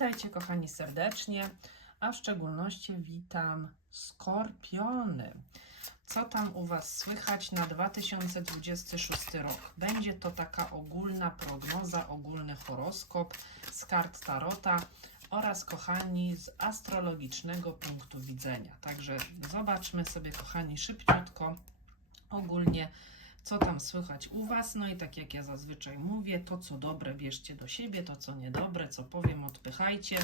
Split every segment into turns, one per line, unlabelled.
Witajcie kochani serdecznie, a w szczególności witam Skorpiony. Co tam u Was słychać na 2026 rok? Będzie to taka ogólna prognoza, ogólny horoskop z kart Tarota oraz kochani z astrologicznego punktu widzenia. Także zobaczmy sobie kochani szybciutko ogólnie co tam słychać u Was. No i tak jak ja zazwyczaj mówię, to co dobre bierzcie do siebie, to co niedobre, co powiem, odpychajcie.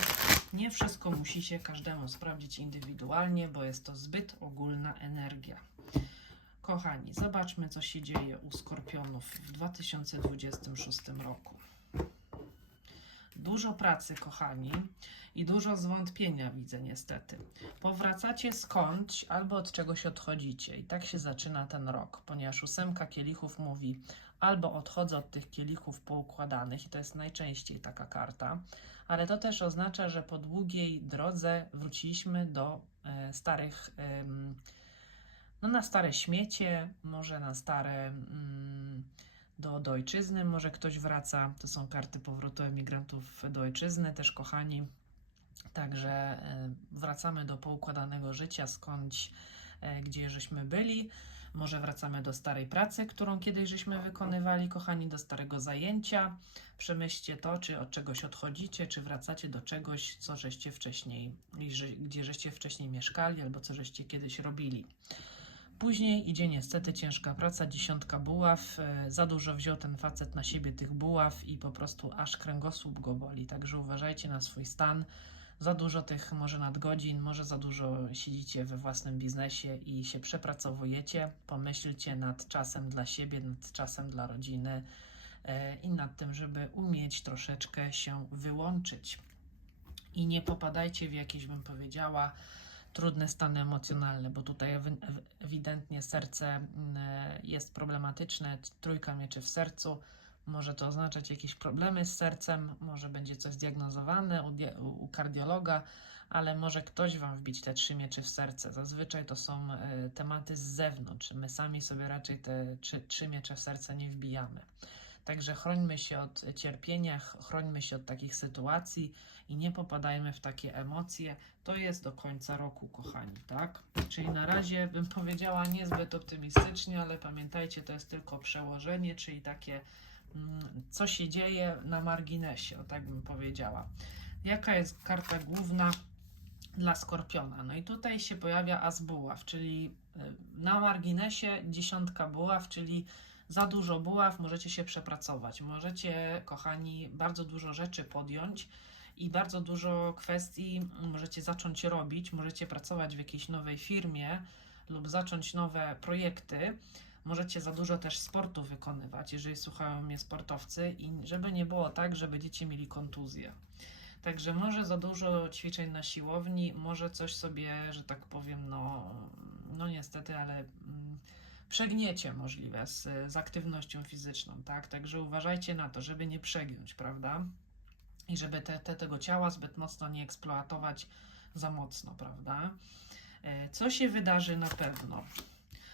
Nie wszystko musi się każdemu sprawdzić indywidualnie, bo jest to zbyt ogólna energia. Kochani, zobaczmy, co się dzieje u skorpionów w 2026 roku. Dużo pracy, kochani, i dużo zwątpienia widzę niestety. Powracacie skądś albo od czegoś odchodzicie. I tak się zaczyna ten rok, ponieważ ósemka kielichów mówi albo odchodzę od tych kielichów poukładanych, i to jest najczęściej taka karta, ale to też oznacza, że po długiej drodze wróciliśmy do e, starych, em, no na stare śmiecie, może na stare. Mm, do, do ojczyzny może ktoś wraca. To są karty powrotu emigrantów do ojczyzny, też kochani. Także e, wracamy do poukładanego życia, skądś, e, gdzie żeśmy byli. Może wracamy do starej pracy, którą kiedyś żeśmy wykonywali, kochani, do starego zajęcia. Przemyślcie to, czy od czegoś odchodzicie, czy wracacie do czegoś, co żeście wcześniej, gdzie żeście wcześniej mieszkali, albo co żeście kiedyś robili. Później idzie niestety ciężka praca, dziesiątka buław. E, Za dużo wziął ten facet na siebie tych buław i po prostu aż kręgosłup go boli. Także uważajcie na swój stan. Za dużo tych może nadgodzin, może za dużo siedzicie we własnym biznesie i się przepracowujecie. Pomyślcie nad czasem dla siebie, nad czasem dla rodziny e, i nad tym, żeby umieć troszeczkę się wyłączyć. I nie popadajcie w jakieś, bym powiedziała, trudne stany emocjonalne, bo tutaj ewi- ew- ewidentnie serce e, jest problematyczne, trójka mieczy w sercu. Może to oznaczać jakieś problemy z sercem, może będzie coś zdiagnozowane u, u kardiologa, ale może ktoś Wam wbić te trzy miecze w serce. Zazwyczaj to są e, tematy z zewnątrz. My sami sobie raczej te trzy, trzy miecze w serce nie wbijamy. Także chrońmy się od cierpienia, ch- chrońmy się od takich sytuacji i nie popadajmy w takie emocje. To jest do końca roku, kochani, tak? Czyli na razie bym powiedziała niezbyt optymistycznie, ale pamiętajcie, to jest tylko przełożenie, czyli takie, mm, co się dzieje na marginesie, o tak bym powiedziała. Jaka jest karta główna dla Skorpiona? No i tutaj się pojawia as buław, czyli y, na marginesie dziesiątka buław, czyli za dużo buław, możecie się przepracować. Możecie, kochani, bardzo dużo rzeczy podjąć i bardzo dużo kwestii możecie zacząć robić. Możecie pracować w jakiejś nowej firmie lub zacząć nowe projekty. Możecie za dużo też sportu wykonywać, jeżeli słuchają mnie sportowcy, i żeby nie było tak, że będziecie mieli kontuzję. Także może za dużo ćwiczeń na siłowni, może coś sobie, że tak powiem, no, no niestety, ale mm, przegniecie możliwe z, z aktywnością fizyczną, tak? Także uważajcie na to, żeby nie przegiąć, prawda? I żeby te, te, tego ciała zbyt mocno nie eksploatować za mocno, prawda? E, Co się wydarzy na pewno?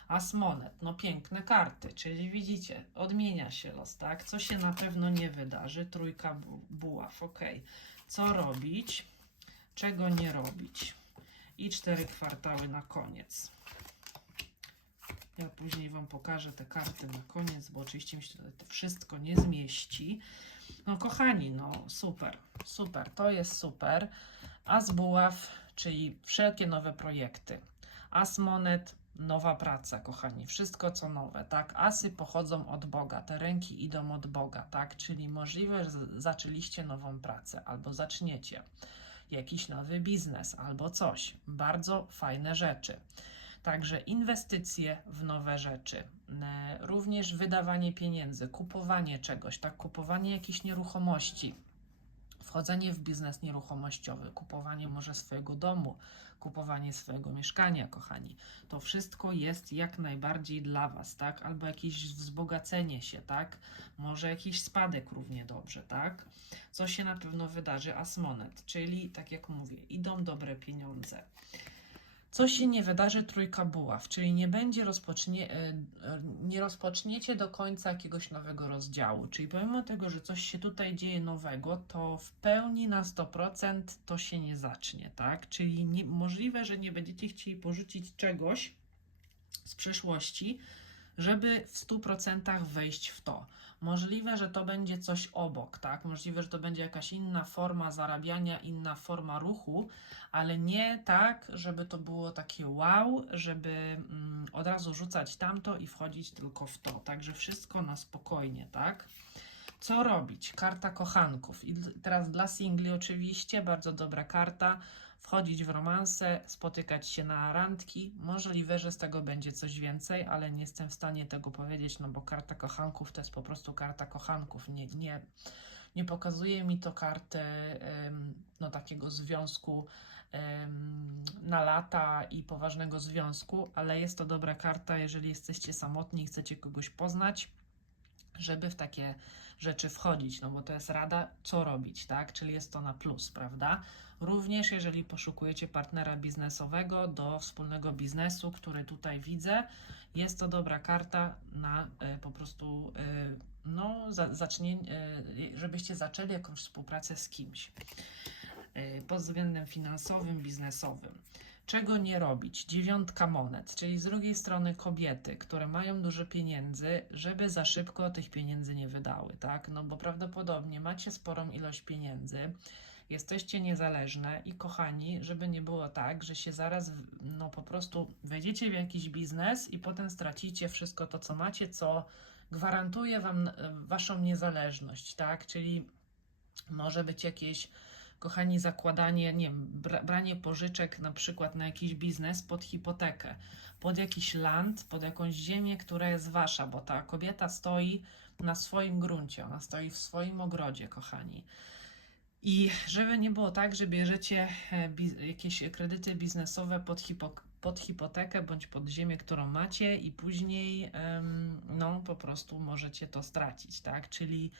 As monet, no piękne karty, czyli widzicie, odmienia się los, tak? Co się na pewno nie wydarzy? Trójka bu- buław, ok. Co robić? Czego nie robić? I cztery kwartały na koniec. Ja później Wam pokażę te karty na koniec, bo oczywiście mi się to wszystko nie zmieści. No kochani, no super, super, to jest super. As buław, czyli wszelkie nowe projekty. As monet, nowa praca, kochani, wszystko co nowe, tak? Asy pochodzą od Boga, te ręki idą od Boga, tak? Czyli możliwe, że zaczęliście nową pracę albo zaczniecie jakiś nowy biznes albo coś. Bardzo fajne rzeczy. Także inwestycje w nowe rzeczy, e, również wydawanie pieniędzy, kupowanie czegoś, tak, kupowanie jakichś nieruchomości, wchodzenie w biznes nieruchomościowy, kupowanie może swojego domu, kupowanie swojego mieszkania, kochani. To wszystko jest jak najbardziej dla Was, tak? Albo jakieś wzbogacenie się, tak? Może jakiś spadek równie dobrze, tak? Co się na pewno wydarzy, asmonet, czyli tak jak mówię, idą dobre pieniądze. Co się nie wydarzy trójka buław, czyli nie będzie rozpocznie, e, e, nie rozpoczniecie do końca jakiegoś nowego rozdziału. Czyli pomimo tego, że coś się tutaj dzieje nowego, to w pełni na 100% to się nie zacznie, tak? Czyli nie, możliwe, że nie będziecie chcieli porzucić czegoś z przeszłości, żeby w 100% wejść w to. Możliwe, że to będzie coś obok, tak? Możliwe, że to będzie jakaś inna forma zarabiania, inna forma ruchu, ale nie tak, żeby to było takie wow, żeby mm, od razu rzucać tamto i wchodzić tylko w to. Także wszystko na spokojnie, tak? Co robić? Karta kochanków. I teraz dla singli oczywiście, bardzo dobra karta. Wchodzić w romanse, spotykać się na randki. Możliwe, że z tego będzie coś więcej, ale nie jestem w stanie tego powiedzieć, no bo karta kochanków to jest po prostu karta kochanków. Nie, nie, nie pokazuje mi to karty no, takiego związku na lata i poważnego związku, ale jest to dobra karta, jeżeli jesteście samotni i chcecie kogoś poznać, żeby w takie rzeczy wchodzić, no bo to jest rada, co robić, tak? Czyli jest to na plus, prawda? Również jeżeli poszukujecie partnera biznesowego do wspólnego biznesu, który tutaj widzę, jest to dobra karta na e, po prostu e, no, za, zacznie, e, żebyście zaczęli jakąś współpracę z kimś e, pod względem finansowym, biznesowym. Czego nie robić? Dziewiątka monet, czyli z drugiej strony kobiety, które mają dużo pieniędzy, żeby za szybko tych pieniędzy nie wydały, tak? No bo prawdopodobnie macie sporą ilość pieniędzy, jesteście niezależne i kochani, żeby nie było tak, że się zaraz, no po prostu wejdziecie w jakiś biznes i potem stracicie wszystko to, co macie, co gwarantuje wam e, waszą niezależność, tak? Czyli może być jakieś kochani, zakładanie, nie wiem, bra branie pożyczek na przykład na jakiś biznes pod hipotekę, pod jakiś land, pod jakąś ziemię, która jest wasza, bo ta kobieta stoi na swoim gruncie, ona stoi w swoim ogrodzie, kochani. I żeby nie było tak, że bierzecie e, jakieś kredyty biznesowe pod, hipo- pod hipotekę bądź pod ziemię, którą macie, i później no po prostu możecie to stracić, tak? Czyli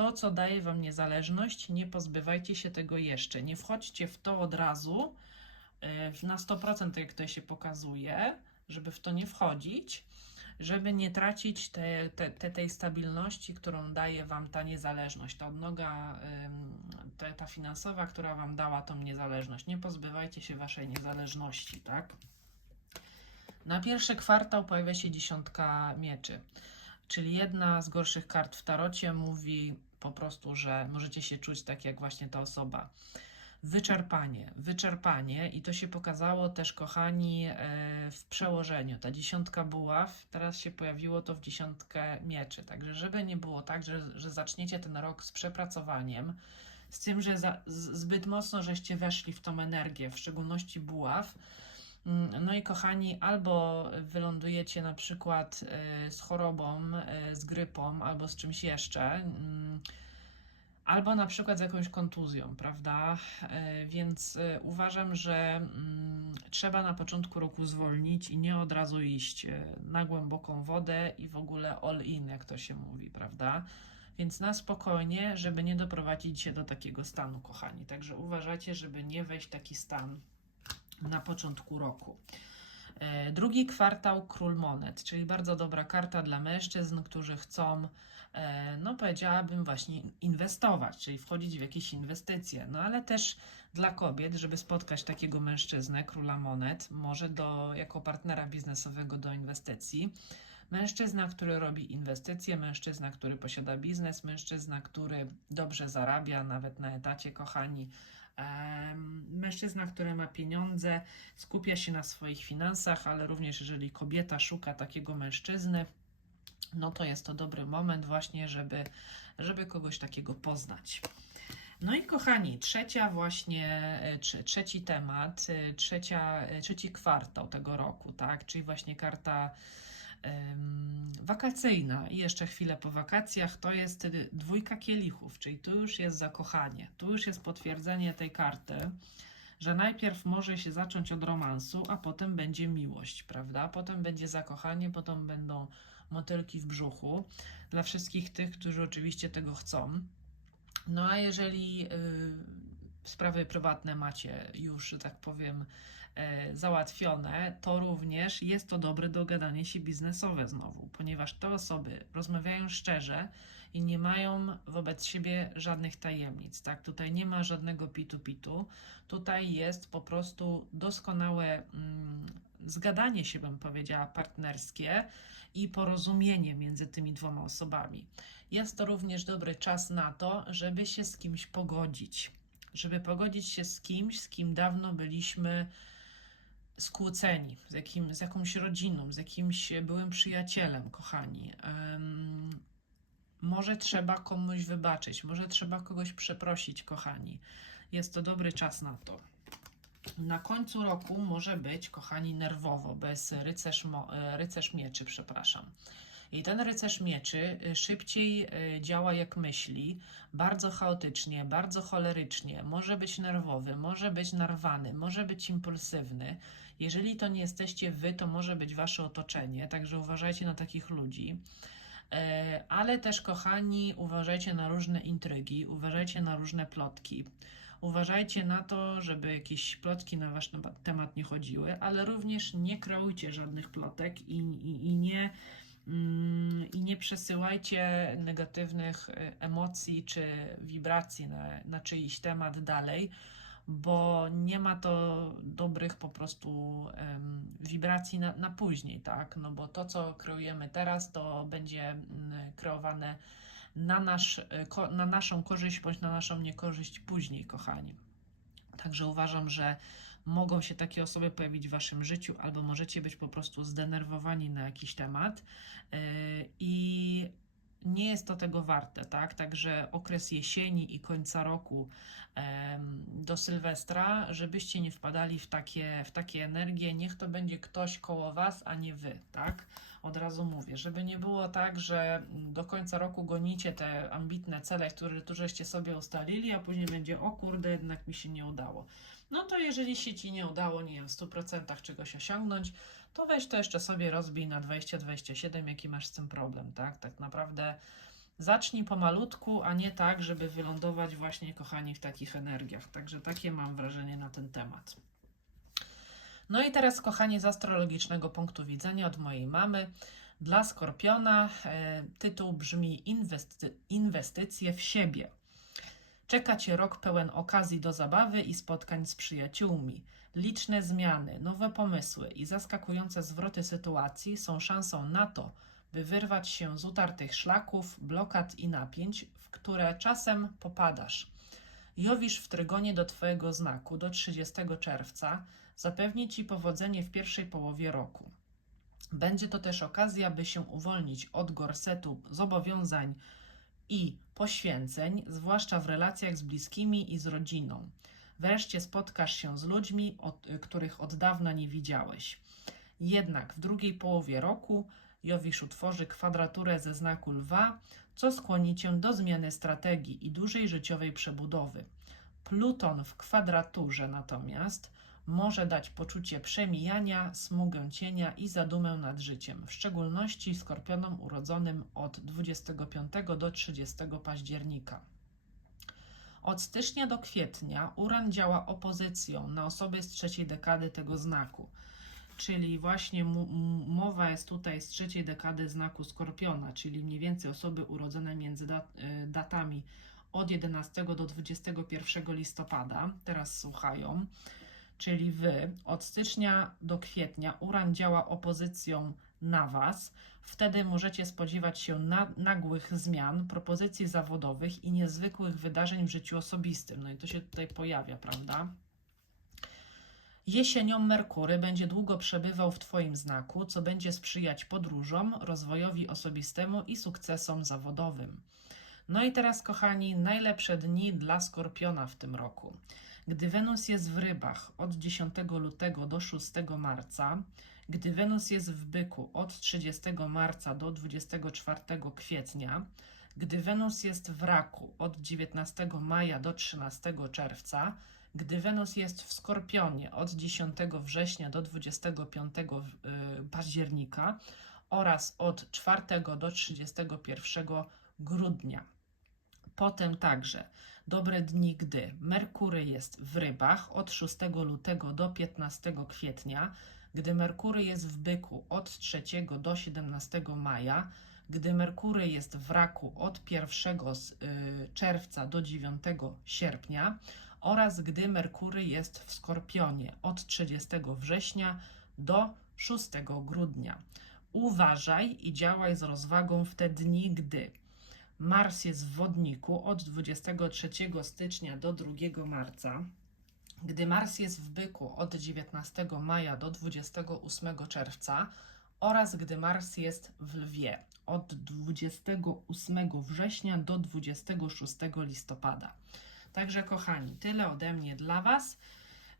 to, co daje Wam niezależność, nie pozbywajcie się tego jeszcze. Nie wchodźcie w to od razu e, na 100%, tak jak to się pokazuje, żeby w to nie wchodzić, żeby nie tracić te, te, te, tej stabilności, którą daje Wam ta niezależność, ta odnoga, ta, ta finansowa, która Wam dała tą niezależność. Nie pozbywajcie się Waszej niezależności, tak? Na pierwszy kwartał pojawia się dziesiątka mieczy. Czyli jedna z gorszych kart w tarocie mówi po prostu, że możecie się czuć tak jak właśnie ta osoba. Wyczerpanie, wyczerpanie i to się pokazało też, kochani, e, w przełożeniu. Ta dziesiątka buław, teraz się pojawiło to w dziesiątkę mieczy. Także żeby nie było tak, że, że zaczniecie ten rok z przepracowaniem, z tym, że za, zbyt mocno żeście weszli w tą energię, w szczególności buław, No i kochani, albo wylądujecie na przykład e, z chorobą, e, z grypą, albo z czymś jeszcze, mm, albo na przykład z jakąś kontuzją, prawda? E, Więc uważam, że mm, trzeba na początku roku zwolnić i nie od razu iść na głęboką wodę i w ogóle all in, jak to się mówi, prawda? Więc na spokojnie, żeby nie doprowadzić się do takiego stanu, kochani. Także uważajcie, żeby nie wejść w taki stan na początku roku. E, Drugi kwartał Król Monet, czyli bardzo dobra karta dla mężczyzn, którzy chcą, e, no powiedziałabym właśnie inwestować, czyli wchodzić w jakieś inwestycje, no ale też dla kobiet, żeby spotkać takiego mężczyznę, Króla Monet, może do, jako partnera biznesowego do inwestycji. Mężczyzna, który robi inwestycje, mężczyzna, który posiada biznes, mężczyzna, który dobrze zarabia, nawet na etacie, kochani, Mężczyzna, który ma pieniądze, skupia się na swoich finansach, ale również jeżeli kobieta szuka takiego mężczyzny, no to jest to dobry moment właśnie, żeby, żeby kogoś takiego poznać. No i kochani, trzecia właśnie, e, trze- trzeci temat, e, trzecia, e, trzeci kwartał tego roku, tak, czyli właśnie karta wakacyjna. I jeszcze chwilę po wakacjach, to jest dwójka kielichów, czyli tu już jest zakochanie, tu już jest potwierdzenie tej karty, że najpierw może się zacząć od romansu, a potem będzie miłość, prawda? Potem będzie zakochanie, potem będą motylki w brzuchu. Dla wszystkich tych, którzy oczywiście tego chcą. No a jeżeli y, sprawy prywatne macie już, że tak powiem, załatwione, to również jest to dobre dogadanie się biznesowe znowu, ponieważ te osoby rozmawiają szczerze i nie mają wobec siebie żadnych tajemnic. Tak, tutaj nie ma żadnego pitu-pitu. Tutaj jest po prostu doskonałe mm, zgadanie się, bym powiedziała, partnerskie i porozumienie między tymi dwoma osobami. Jest to również dobry czas na to, żeby się z kimś pogodzić. Żeby pogodzić się z kimś, z kim dawno byliśmy skłóceni, z, jakim, z jakąś rodziną, z jakimś byłym przyjacielem, kochani. Może trzeba komuś wybaczyć, może trzeba kogoś przeprosić, kochani. Jest to dobry czas na to. Na końcu roku może być, kochani, nerwowo, bez rycerz, e, rycerz mieczy, przepraszam. I ten rycerz mieczy y, szybciej y, działa jak myśli, bardzo chaotycznie, bardzo cholerycznie, może być nerwowy, może być narwany, może być impulsywny. Jeżeli to nie jesteście wy, to może być wasze otoczenie, także uważajcie na takich ludzi. E, Ale też, kochani, uważajcie na różne intrygi, uważajcie na różne plotki. Uważajcie na to, żeby jakieś plotki na wasz tema- temat nie chodziły, ale również nie kreujcie żadnych plotek i, i, i nie i nie przesyłajcie negatywnych y, emocji czy wibracji na, na czyjś temat dalej, bo nie ma to dobrych po prostu em, wibracji na, na później, tak? No bo to, co kreujemy teraz, to będzie mm, kreowane na, nasz, y, na naszą korzyść bądź na naszą niekorzyść później, kochani. Także uważam, że mogą się takie osoby pojawić w waszym życiu, albo możecie być po prostu zdenerwowani na jakiś temat. Yy, i nie jest to tego warte, tak? Także okres jesieni i końca roku do Sylwestra, żebyście nie wpadali w takie, w takie energie, niech to będzie ktoś koło was, a nie wy, tak? Od razu mówię, żeby nie było tak, że do końca roku gonicie te ambitne cele, które tu żeście sobie ustalili, a później będzie, o kurde, jednak mi się nie udało. No to jeżeli się ci nie udało, nie wiem, w 100% czegoś osiągnąć, to weź to jeszcze sobie rozbij na 20-27, jaki masz z tym problem, tak? Tak naprawdę zacznij pomalutku, a nie tak, żeby wylądować właśnie, kochani, w takich energiach. Także takie mam wrażenie na ten temat. No i teraz, kochani, z astrologicznego punktu widzenia od mojej mamy. Dla Skorpiona e, tytuł brzmi inwesty- Inwestycje w siebie. Czeka Cię rok pełen okazji do zabawy i spotkań z przyjaciółmi. Liczne zmiany, nowe pomysły i zaskakujące zwroty sytuacji są szansą na to, by wyrwać się z utartych szlaków, blokad i napięć, w które czasem popadasz. Jowisz w trygonie do Twojego znaku do 30 czerwca zapewni Ci powodzenie w pierwszej połowie roku. Będzie to też okazja, by się uwolnić od gorsetu zobowiązań i poświęceń, zwłaszcza w relacjach z bliskimi i z rodziną. Wreszcie spotkasz się z ludźmi, od, których od dawna nie widziałeś. Jednak w drugiej połowie roku Jowisz utworzy kwadraturę ze znaku lwa, co skłoni cię do zmiany strategii i dużej życiowej przebudowy. Pluton w kwadraturze natomiast może dać poczucie przemijania, smugę cienia i zadumę nad życiem, w szczególności skorpionom urodzonym od 25 do 30 października. Od stycznia do kwietnia Uran działa opozycją na osoby z trzeciej dekady tego znaku. Czyli właśnie mowa jest tutaj z trzeciej dekady znaku Skorpiona, czyli mniej więcej osoby urodzone między dat- y, datami od 11 do 21 listopada. Teraz słuchają czyli wy, od stycznia do kwietnia Uran działa opozycją na was. Wtedy możecie spodziewać się na, nagłych zmian, propozycji zawodowych i niezwykłych wydarzeń w życiu osobistym. No i to się tutaj pojawia, prawda? Jesienią Merkury będzie długo przebywał w Twoim znaku, co będzie sprzyjać podróżom, rozwojowi osobistemu i sukcesom zawodowym. No i teraz, kochani, najlepsze dni dla Skorpiona w tym roku. Gdy Wenus jest w rybach od 10 lutego do 6 marca, gdy Wenus jest w byku od 30 marca do 24 kwietnia, gdy Wenus jest w raku od 19 maja do 13 czerwca, gdy Wenus jest w Skorpionie od 10 września do 25 y, października oraz od 4 do 31 grudnia. Potem także Dobre dni, gdy Merkury jest w rybach od 6 lutego do 15 kwietnia, gdy Merkury jest w byku od 3 do 17 maja, gdy Merkury jest w raku od 1 z, y, czerwca do 9 sierpnia oraz gdy Merkury jest w Skorpionie od 30 września do 6 grudnia. Uważaj i działaj z rozwagą w te dni, gdy Mars jest w wodniku od 23 stycznia do 2 marca, gdy Mars jest w byku od 19 maja do 28 czerwca oraz gdy Mars jest w lwie od 28 września do 26 listopada. Także, kochani, tyle ode mnie dla Was.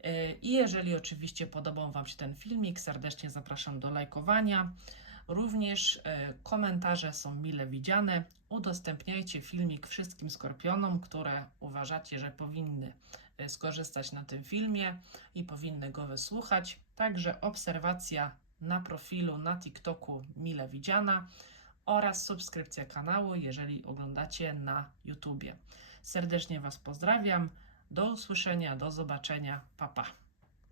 Yy, I jeżeli oczywiście podobał Wam się ten filmik, serdecznie zapraszam do lajkowania. Również e, komentarze są mile widziane. Udostępniajcie filmik wszystkim skorpionom, które uważacie, że powinny e, skorzystać na tym filmie i powinny go wysłuchać. Także obserwacja na profilu na TikToku mile widziana oraz subskrypcja kanału, jeżeli oglądacie na YouTubie. Serdecznie Was pozdrawiam. Do usłyszenia, do zobaczenia. Pa, pa.